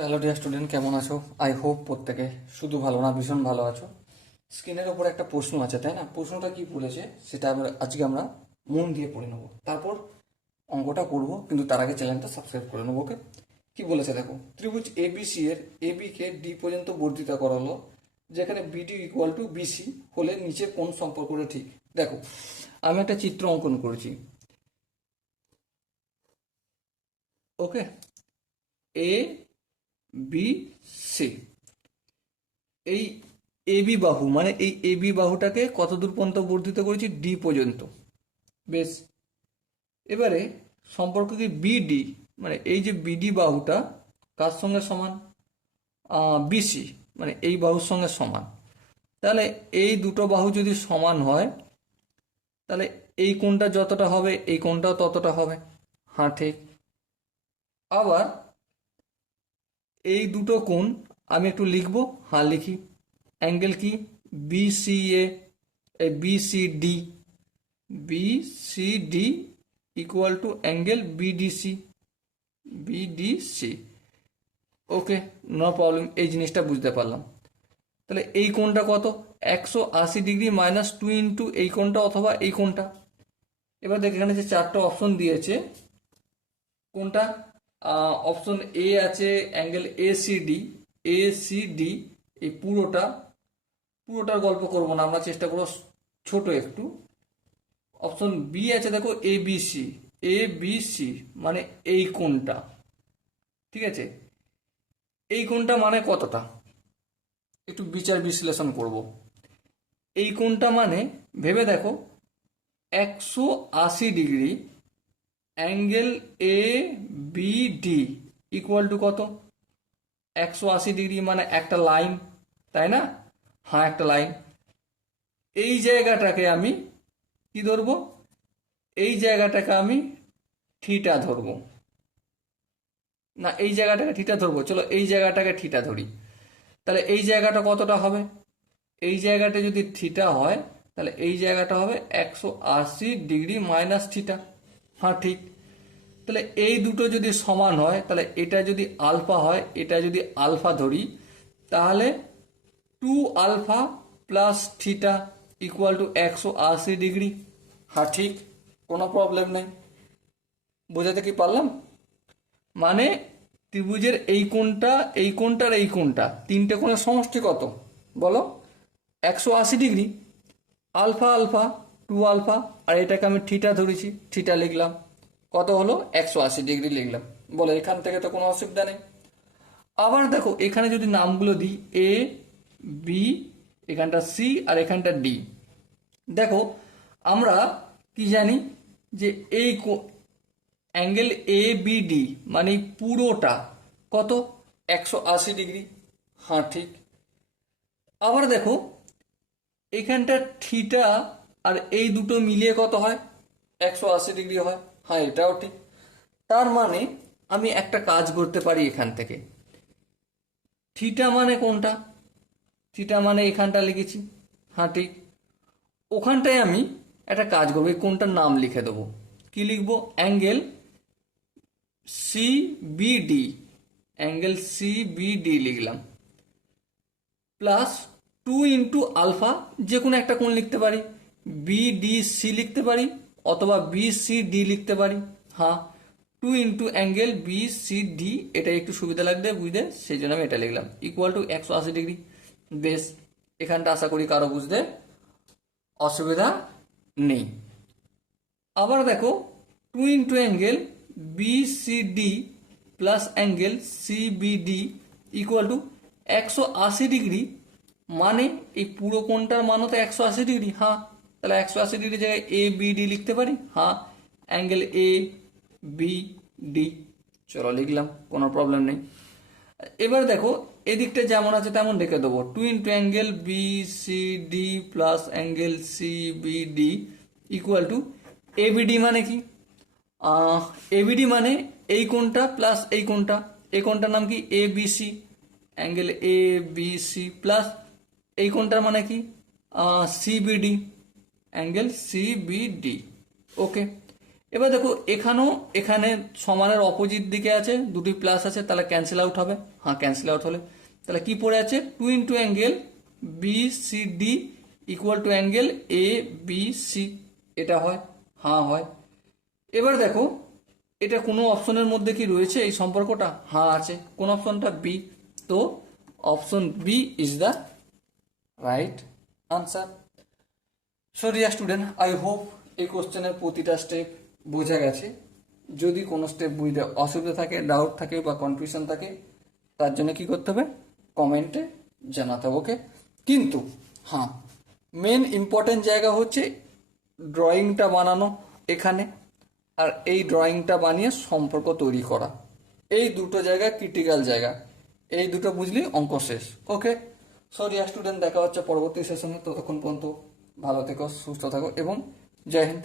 Hello dear student, কেমন আছো? I hope প্রত্যেকে শুধু ভালো না, ভীষণ ভালো আছো। স্ক্রিনের ওপর একটা প্রশ্ন আছে, তাই না? প্রশ্নটা কি বলেছে সেটা আজকে আমরা মন দিয়ে পড়ে নেবো, তারপর অঙ্কটা করবো, কিন্তু তার আগে চ্যানেলটা সাবস্ক্রাইব করে নেবো। ওকে, কি বলেছে দেখো। ত্রিভুজ এবিসি এর এবি কে ডি পর্যন্ত বর্ধিত করা হলো, যেখানে বিডি ইকুয়াল টু বিসি হলে নিচে কোন সম্পর্কটা ঠিক। দেখো, আমি একটা চিত্র অঙ্কন করেছি। ওকে, এ বি সি, এই এবি বাহু মানে এই এবি বাহুটাকে কত দূর পর্যন্ত বর্ধিত করেছি? ডি পর্যন্ত। বেশ, এবারে সম্পর্ক কি বিডি, মানে এই যে বিডি বাহুটা কার সঙ্গে সমান? বিসি, মানে এই বাহুর সঙ্গে সমান। তাহলে এই দুটো বাহু যদি সমান হয়, তাহলে এই কোণটা যতটা হবে এই কোণটাও ততটা হবে। হ্যাঁ, ঠিক। আবার এই দুটো কোণ আমি একটু লিখবো। হ্যাঁ, লিখি। অ্যাঙ্গেল কি? BCA, BCD, BCD equal to angle BDC, BDC. Okay, no problem, এই জিনিসটা বুঝতে পারলাম। তাহলে এই কোণটা কত? 180 ডিগ্রি মাইনাস 2 ইন্টু এই কোণটা অথবা এই কোণটা। এবার দেখ, এখানে যে চারটা অপশন দিয়েছে, কোনটা? অপশন এ আছে অ্যাঙ্গেল এসিডি, এসিডি, এই পুরোটার গল্প করব না, আমরা চেষ্টা করবো ছোট একটু। অপশন বি আছে দেখো এবিসি, এবিসি মানে এই কোণটা। ঠিক আছে, এই কোণটা মানে কতটা একটু বিচার বিশ্লেষণ করব। এই কোণটা মানে ভেবে দেখো, 180 degree angle A B D equal to কত? 180 ডিগ্রি মানে একটা লাইন, তাই না? হ্যাঁ, একটা লাইন। এই জায়গাটাকে আমি কি ধরবো? এই জায়গাটাকে আমি থিটা ধরবো। না, এই জায়গাটাকে থিটা ধরবো, চলো এই জায়গাটাকে থিটা ধরি। তাহলে এই জায়গাটা কতটা হবে? এই জায়গাটা যদি থিটা হয়, তাহলে এই জায়গাটা হবে 180 ডিগ্রি মাইনাস থিটা। হ্যাঁ, ঠিক। তাহলে এই দুটো যদি সমান হয়, তাহলে এটা যদি আলফা হয়, এটা যদি আলফা ধরি, তাহলে 2 alpha plus theta equal to 180 degree. হ্যাঁ, ঠিক, কোনো প্রবলেম নেই। বোঝাতে কি পারলাম? মানে ত্রিভুজের এই কোণটা, এই কোণটার এই কোণটা, তিনটে কোণের সমষ্টি কত বলো? 180 ডিগ্রি। আলফা আলফা, 2 আলফা, আর এটাকে আমি থিটা ধরেছি, থিটা লিখলাম। কত হলো? 180 ডিগ্রি লিখলাম। বলে এখান থেকে তো কোনো অসুবিধা নেই। আবার দেখো, এখানে যদি নামগুলো দিই, এ বি, এখানটা সি আর এখানটা ডি। দেখো, আমরা কি জানি যে এই অ্যাঙ্গেল এ বি ডি মানে পুরোটা কত? 180 ডিগ্রি। হ্যাঁ, ঠিক। আবার দেখো, এখানটা থিটা আর এই দুটো মিলিয়ে কত হয়? 180 ডিগ্রি হয়। হ্যাঁ, এটাও ঠিক। তার মানে আমি একটা কাজ করতে পারি এখান থেকে। থিটা মানে কোনটা? থিটা মানে এখানটা লিখেছি। হ্যাঁ, ঠিক। ওখানটায় আমি একটা কাজ করবো, এই কোনটার নাম লিখে দেবো। কি লিখবো? অ্যাঙ্গেল সিবিডি, অ্যাঙ্গেল সিবিডি লিখলাম। প্লাস 2 ইন্টু আলফা, যে কোনো একটা কোণ লিখতে পারি, বিডিসি লিখতে পারি অথবা বিসিডি লিখতে পারি। হ্যাঁ, 2 ইন্টু অ্যাঙ্গেল বিসিডি, এটা একটু সুবিধা লাগবে বুঝতে, সেই জন্য আমি এটা লিখলাম, ইকুয়াল টু 180 ডিগ্রি। বেশ, এখানটা আশা করি কারো বুঝতে অসুবিধা নেই। আবার দেখো, 2 into angle BCD plus angle CBD equal to 180 degree, মানে এই পুরো কোণটার মানও তো 180 ডিগ্রি। হ্যাঁ, তাহলে 180 ডিগ্রি জায়গায় এ বি ডি লিখতে পারি। হ্যাঁ, অ্যাঙ্গেল এ বি ডি, চলো লিখলাম, কোনো প্রবলেম নেই। এবার দেখো, এদিকটা যেমন আছে তেমন রেখে দেবো। 2 into angle B C D plus angle C B D equal to ABD মানে কি? এবিডি মানে এই কোণটা প্লাস এই কোণটা, এই কোণটার নাম কি? A B C, angle A B C plus এই কোণটার মানে কি? CBD, angle CBD. ওকে, এবার দেখো এখানেও, এখানে সমানের অপোজিট দিকে আছে, দুটি প্লাস আছে, তাহলে ক্যান্সেল আউট হবে। হ্যাঁ, ক্যান্সেল আউট হলে তাহলে কি পড়ে আছে, 2 into angle B C D equal to angle A B C, এটা হয়? হ্যাঁ হয়। এবার দেখো এটা কোনো অপশনের মধ্যে কি রয়েছে এই সম্পর্কটা? হ্যাঁ আছে। কোন অপশনটা? বি। তো option B is the right answer. So dear student, I hope এই কোশ্চেনের প্রতিটা স্টেপ বোঝা গেছে। যদি কোনো স্টেপ বুঝতে অসুবিধা থাকে, ডাউট থাকে বা কনফিউশন থাকে, তার জন্য কি করতে হবে, কমেন্টে জানাতে হবে। ওকে, কিন্তু হ্যাঁ, মেন ইম্পর্টেন্ট জায়গা হচ্ছে ড্রয়িংটা বানানো এখানে, আর এই ড্রয়িংটা বানিয়ে সম্পর্ক তৈরি করা। এই দুটো জায়গা ক্রিটিক্যাল জায়গা, এই দুটো বুঝলি অঙ্ক শেষ। ওকে, সরি স্টুডেন্ট, দেখা হচ্ছে পরবর্তী সেশনে। ততক্ষণ পর্যন্ত ভালো থেকো, সুস্থ থাকো এবং জয় হিন্দ।